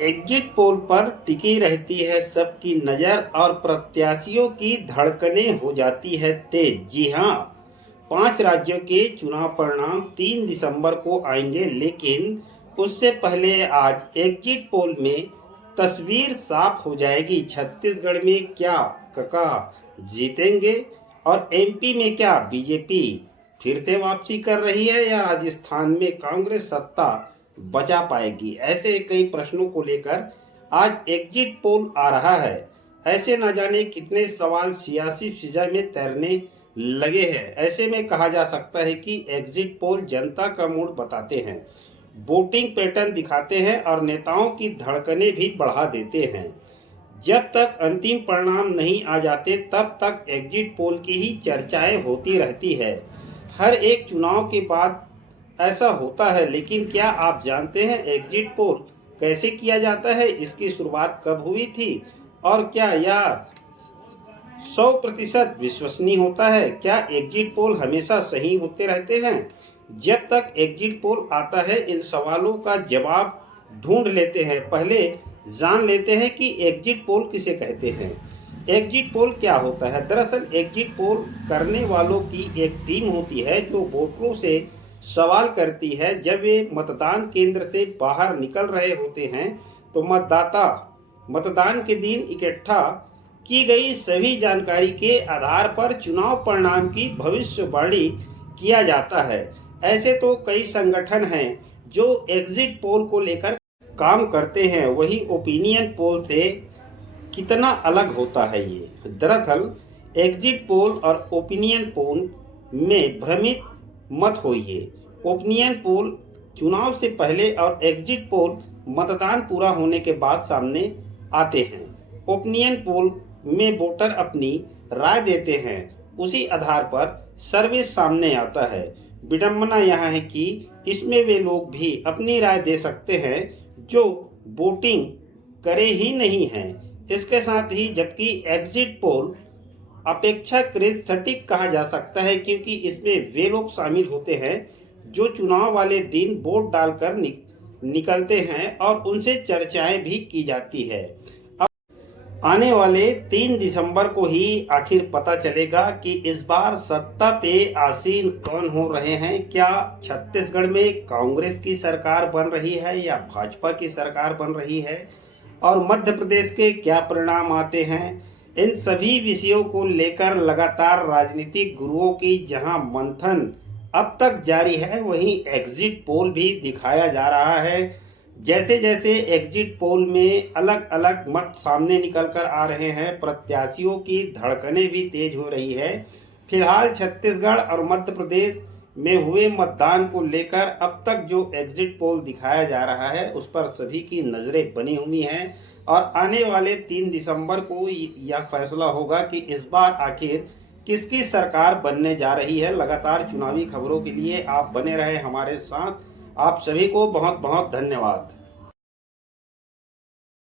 Exit poll पर टिकी रहती है सबकी नजर और प्रत्याशियों की धड़कनें हो जाती है तेज। जी हाँ, 5 राज्यों के चुनाव परिणाम 3 दिसंबर को आएंगे, लेकिन उससे पहले आज एग्जिट पोल में तस्वीर साफ हो जाएगी। छत्तीसगढ़ में क्या कका जीतेंगे और एमपी में क्या बीजेपी फिर से वापसी कर रही है या राजस्थान में कांग्रेस सत्ता बचा पाएगी? ऐसे कई प्रश्नों को लेकर आज एग्जिट पोल आ रहा है। ऐसे न जाने कितने सवाल सियासी फिजा में तैरने लगे हैं। ऐसे में कहा जा सकता है कि एग्जिट पोल जनता का मूड बताते हैं, वोटिंग पैटर्न दिखाते हैं और नेताओं की धड़कनें भी बढ़ा देते हैं। जब तक अंतिम परिणाम नहीं आ जाते तब तक एग्जिट पोल की ही चर्चाएं होती रहती है। हर एक चुनाव के बाद ऐसा होता है, लेकिन क्या आप जानते हैं एग्जिट पोल कैसे किया जाता है, इसकी शुरुआत कब हुई थी और क्या यह 100% विश्वसनीय होता है? क्या एग्जिट पोल हमेशा सही होते रहते हैं? जब तक एग्जिट पोल आता है इन सवालों का जवाब ढूंढ लेते हैं। पहले जान लेते हैं कि एग्जिट पोल किसे कहते हैं। एग्जिट पोल क्या होता है? दरअसल एग्जिट पोल करने वालों की एक टीम होती है जो वोटरों से सवाल करती है। जब वे मतदान केंद्र से बाहर निकल रहे होते हैं तो मतदाता मतदान के दिन इकट्ठा की गई सभी जानकारी के आधार पर चुनाव परिणाम की भविष्यवाणी किया जाता है। ऐसे तो कई संगठन हैं जो एग्जिट पोल को लेकर काम करते हैं, वही ओपिनियन पोल से कितना अलग होता है ये? दरअसल एग्जिट पोल और ओपिनियन पोल में भ्रमित मत होइए। ओपिनियन पोल चुनाव से पहले और एग्जिट पोल मतदान पूरा होने के बाद सामने आते हैं। ओपिनियन पोल में वोटर अपनी राय देते हैं, उसी आधार पर सर्वे सामने आता है। विडंबना यह है कि इसमें वे लोग भी अपनी राय दे सकते हैं जो वोटिंग करे ही नहीं हैं। इसके साथ ही जबकि एग्जिट पोल अपेक्षाकृत सटीक कहा जा सकता है, क्योंकि इसमें वे लोग शामिल होते हैं जो चुनाव वाले दिन वोट डालकर निकलते हैं और उनसे चर्चाएं भी की जाती है। अब आने वाले 3 दिसंबर को ही आखिर पता चलेगा कि इस बार सत्ता पे आसीन कौन हो रहे हैं। क्या छत्तीसगढ़ में कांग्रेस की सरकार बन रही है या भाजपा की सरकार बन रही है, और मध्य प्रदेश के क्या परिणाम आते हैं? इन सभी विषयों को लेकर लगातार राजनीतिक गुरुओं की जहां मंथन अब तक जारी है, वहीं एग्जिट पोल भी दिखाया जा रहा है। जैसे जैसे एग्जिट पोल में अलग अलग मत सामने निकल कर आ रहे हैं, प्रत्याशियों की धड़कनें भी तेज हो रही है। फिलहाल छत्तीसगढ़ और मध्य प्रदेश में हुए मतदान को लेकर अब तक जो एग्जिट पोल दिखाया जा रहा है उस पर सभी की नज़रें बनी हुई हैं और आने वाले 3 दिसंबर को यह फैसला होगा कि इस बार आखिर किसकी सरकार बनने जा रही है। लगातार चुनावी खबरों के लिए आप बने रहे हमारे साथ। आप सभी को बहुत बहुत धन्यवाद।